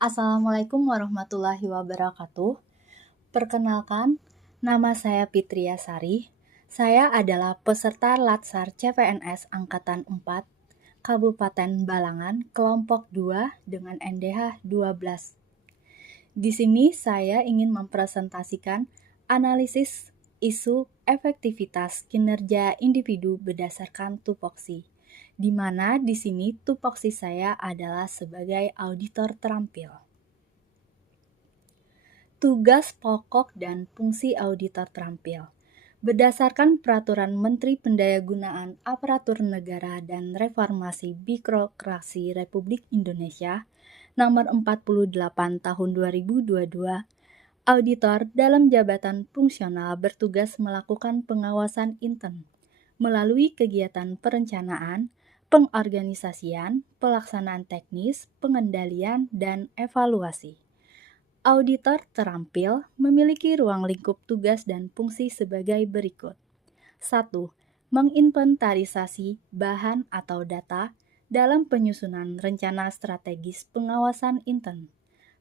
Assalamualaikum warahmatullahi wabarakatuh. Perkenalkan, nama saya Fitriasari. Saya adalah peserta Latsar CPNS Angkatan 4, Kabupaten Balangan, kelompok 2 dengan NDH 12. Di sini saya ingin mempresentasikan analisis isu efektivitas kinerja individu berdasarkan tupoksi, di mana di sini tupoksi saya adalah sebagai auditor terampil. Tugas pokok dan fungsi auditor terampil. Berdasarkan Peraturan Menteri Pendayagunaan Aparatur Negara dan Reformasi Birokrasi Republik Indonesia Nomor 48 Tahun 2022, auditor dalam jabatan fungsional bertugas melakukan pengawasan intern melalui kegiatan perencanaan, pengorganisasian, pelaksanaan teknis, pengendalian, dan evaluasi. Auditor terampil memiliki ruang lingkup tugas dan fungsi sebagai berikut. 1. Menginventarisasi bahan atau data dalam penyusunan rencana strategis pengawasan intern,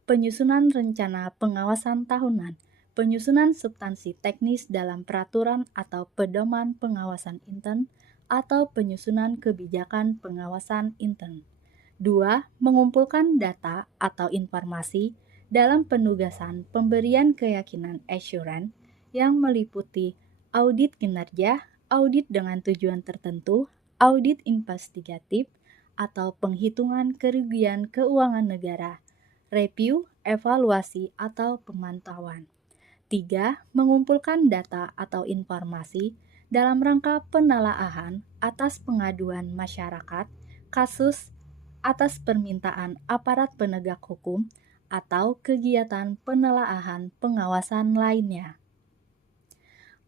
penyusunan rencana pengawasan tahunan, penyusunan substansi teknis dalam peraturan atau pedoman pengawasan intern, atau penyusunan kebijakan pengawasan intern. 2. Mengumpulkan data atau informasi dalam penugasan pemberian keyakinan assurance yang meliputi audit kinerja, audit dengan tujuan tertentu, audit investigatif, atau penghitungan kerugian keuangan negara, review, evaluasi, atau pemantauan. 3. Mengumpulkan data atau informasi dalam rangka penelaahan atas pengaduan masyarakat, kasus atas permintaan aparat penegak hukum, atau kegiatan penelaahan pengawasan lainnya.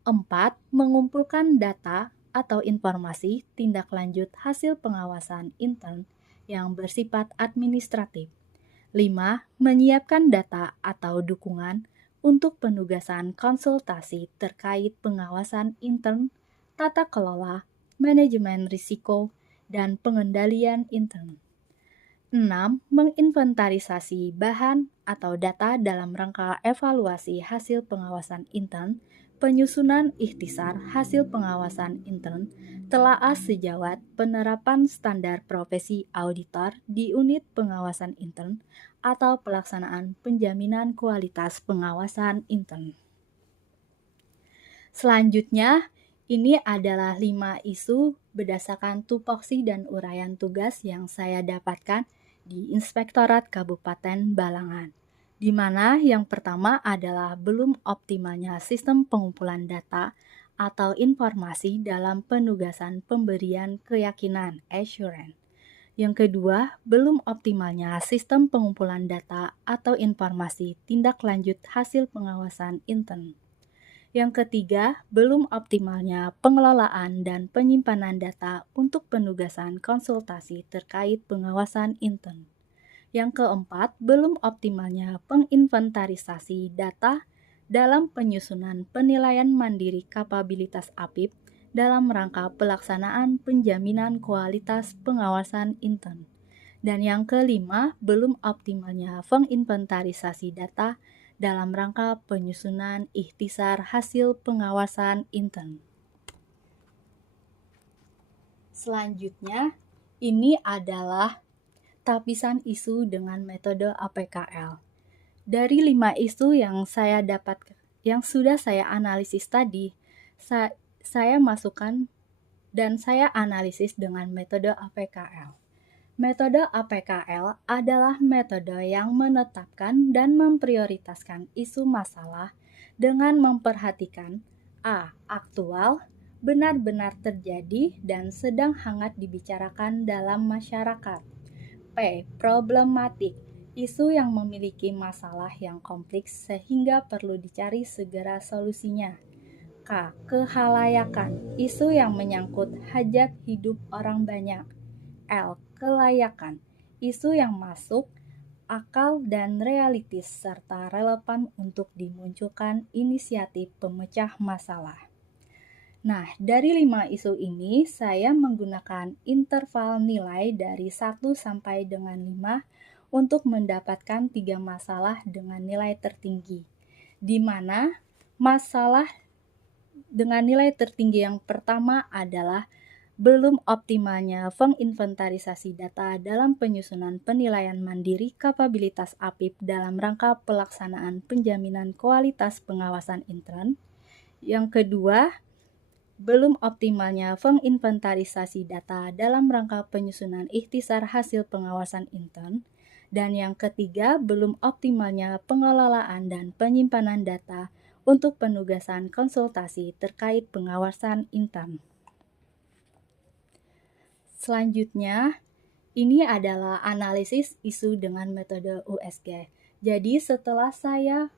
4. Mengumpulkan data atau informasi tindak lanjut hasil pengawasan intern yang bersifat administratif. 5. Menyiapkan data atau dukungan untuk penugasan konsultasi terkait pengawasan intern, tata kelola, manajemen risiko, dan pengendalian intern. 6. Menginventarisasi bahan atau data dalam rangka evaluasi hasil pengawasan intern, penyusunan ikhtisar hasil pengawasan intern, telaah sejawat penerapan standar profesi auditor di unit pengawasan intern, atau pelaksanaan penjaminan kualitas pengawasan intern. Selanjutnya, ini adalah 5 isu berdasarkan tupoksi dan uraian tugas yang saya dapatkan di Inspektorat Kabupaten Balangan, di mana yang pertama adalah belum optimalnya sistem pengumpulan data atau informasi dalam penugasan pemberian keyakinan assurance. Yang kedua, belum optimalnya sistem pengumpulan data atau informasi tindak lanjut hasil pengawasan intern. Yang ketiga, belum optimalnya pengelolaan dan penyimpanan data untuk penugasan konsultasi terkait pengawasan intern. Yang keempat, belum optimalnya penginventarisasi data dalam penyusunan penilaian mandiri kapabilitas APIP dalam rangka pelaksanaan penjaminan kualitas pengawasan intern. Dan yang kelima, belum optimalnya penginventarisasi data dalam rangka penyusunan ikhtisar hasil pengawasan intern. Selanjutnya, ini adalah tapisan isu dengan metode APKL. Dari 5 isu yang sudah saya analisis tadi, saya masukkan dan saya analisis dengan metode APKL. Metode APKL adalah metode yang menetapkan dan memprioritaskan isu masalah dengan memperhatikan A. Aktual, benar-benar terjadi dan sedang hangat dibicarakan dalam masyarakat. P. Problematik, isu yang memiliki masalah yang kompleks sehingga perlu dicari segera solusinya. K. Kehalayakan, isu yang menyangkut hajat hidup orang banyak. L. Kelayakan, isu yang masuk akal dan realistis serta relevan untuk dimunculkan inisiatif pemecah masalah. Nah, dari 5 isu ini saya menggunakan interval nilai dari 1 sampai dengan 5 untuk mendapatkan 3 masalah dengan nilai tertinggi, di mana masalah dengan nilai tertinggi yang pertama adalah belum optimalnya penginventarisasi data dalam penyusunan penilaian mandiri kapabilitas APIP dalam rangka pelaksanaan penjaminan kualitas pengawasan intern. Yang kedua, belum optimalnya penginventarisasi data dalam rangka penyusunan ikhtisar hasil pengawasan intern. Dan yang ketiga, belum optimalnya pengelolaan dan penyimpanan data untuk penugasan konsultasi terkait pengawasan intern. Selanjutnya, ini adalah analisis isu dengan metode USG. Jadi setelah saya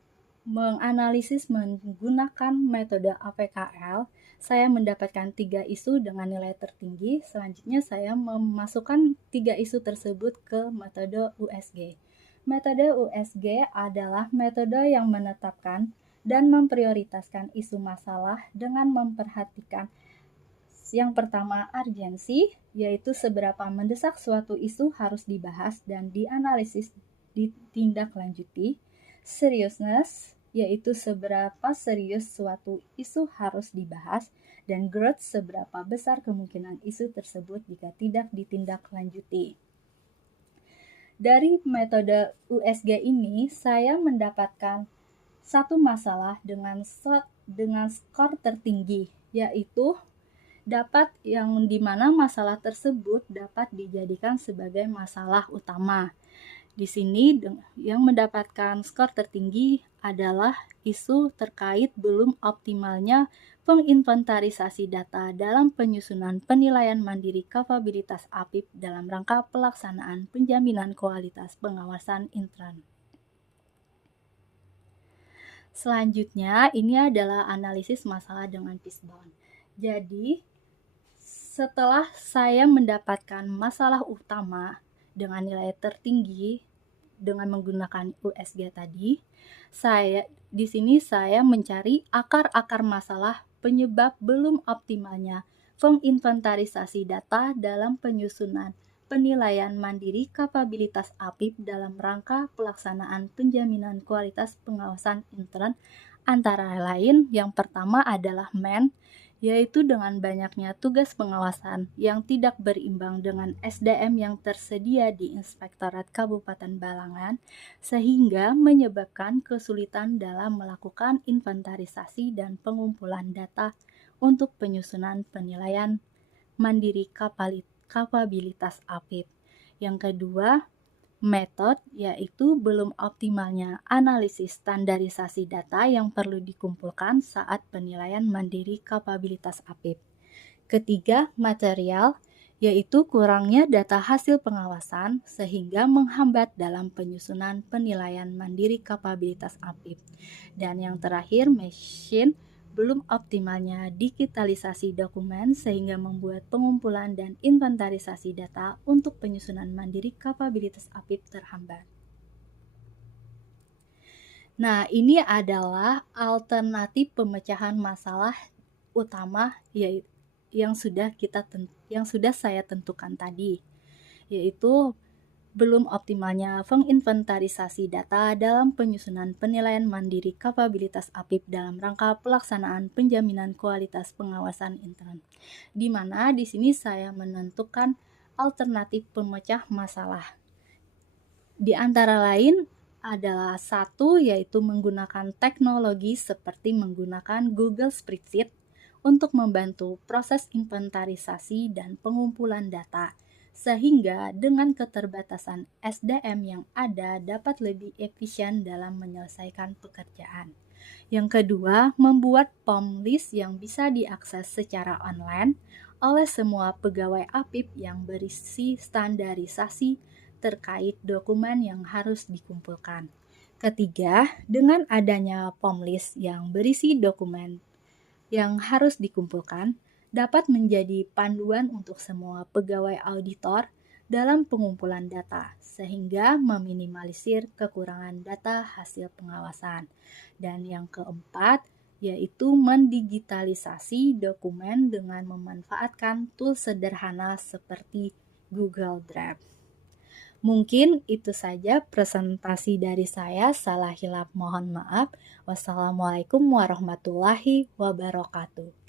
menganalisis menggunakan metode APKL, saya mendapatkan 3 isu dengan nilai tertinggi. Selanjutnya saya memasukkan 3 isu tersebut ke metode USG. Metode USG adalah metode yang menetapkan dan memprioritaskan isu masalah dengan memperhatikan yang pertama, urgensi, yaitu seberapa mendesak suatu isu harus dibahas dan dianalisis ditindaklanjuti. Seriousness, yaitu seberapa serius suatu isu harus dibahas. Dan growth, seberapa besar kemungkinan isu tersebut jika tidak ditindaklanjuti. Dari metode USG ini, saya mendapatkan satu masalah dengan skor tertinggi, yaitu dapat yang dimana masalah tersebut dapat dijadikan sebagai masalah utama. Di sini yang mendapatkan skor tertinggi adalah isu terkait belum optimalnya penginventarisasi data dalam penyusunan penilaian mandiri kapabilitas APIP dalam rangka pelaksanaan penjaminan kualitas pengawasan intern. Selanjutnya, ini adalah analisis masalah dengan fishbone. Jadi, setelah saya mendapatkan masalah utama dengan nilai tertinggi dengan menggunakan USG tadi, di sini saya mencari akar-akar masalah penyebab belum optimalnya penginventarisasi data dalam penyusunan penilaian mandiri kapabilitas APIP dalam rangka pelaksanaan penjaminan kualitas pengawasan intern, antara lain yang pertama adalah yaitu dengan banyaknya tugas pengawasan yang tidak berimbang dengan SDM yang tersedia di Inspektorat Kabupaten Balangan, sehingga menyebabkan kesulitan dalam melakukan inventarisasi dan pengumpulan data untuk penyusunan penilaian mandiri kapabilitas APIP. Yang kedua, method, yaitu belum optimalnya analisis standarisasi data yang perlu dikumpulkan saat penilaian mandiri kapabilitas APIP. Ketiga, material, yaitu kurangnya data hasil pengawasan sehingga menghambat dalam penyusunan penilaian mandiri kapabilitas APIP. Dan yang terakhir, machine, belum optimalnya digitalisasi dokumen sehingga membuat pengumpulan dan inventarisasi data untuk penyusunan mandiri kapabilitas APIP terhambat. Nah, ini adalah alternatif pemecahan masalah utama yang sudah saya tentukan tadi, yaitu belum optimalnya penginventarisasi data dalam penyusunan penilaian mandiri kapabilitas APIP dalam rangka pelaksanaan penjaminan kualitas pengawasan intern. Di mana di sini saya menentukan alternatif pemecah masalah. Di antara lain adalah satu, yaitu menggunakan teknologi seperti menggunakan Google Spreadsheet untuk membantu proses inventarisasi dan pengumpulan data, sehingga dengan keterbatasan SDM yang ada dapat lebih efisien dalam menyelesaikan pekerjaan. Yang kedua, membuat POM list yang bisa diakses secara online oleh semua pegawai APIP yang berisi standarisasi terkait dokumen yang harus dikumpulkan. Ketiga, dengan adanya POM list yang berisi dokumen yang harus dikumpulkan, dapat menjadi panduan untuk semua pegawai auditor dalam pengumpulan data, sehingga meminimalisir kekurangan data hasil pengawasan. Dan yang keempat, yaitu mendigitalisasi dokumen dengan memanfaatkan tools sederhana seperti Google Drive. Mungkin itu saja presentasi dari saya. Salah hilap mohon maaf. Wassalamualaikum warahmatullahi wabarakatuh.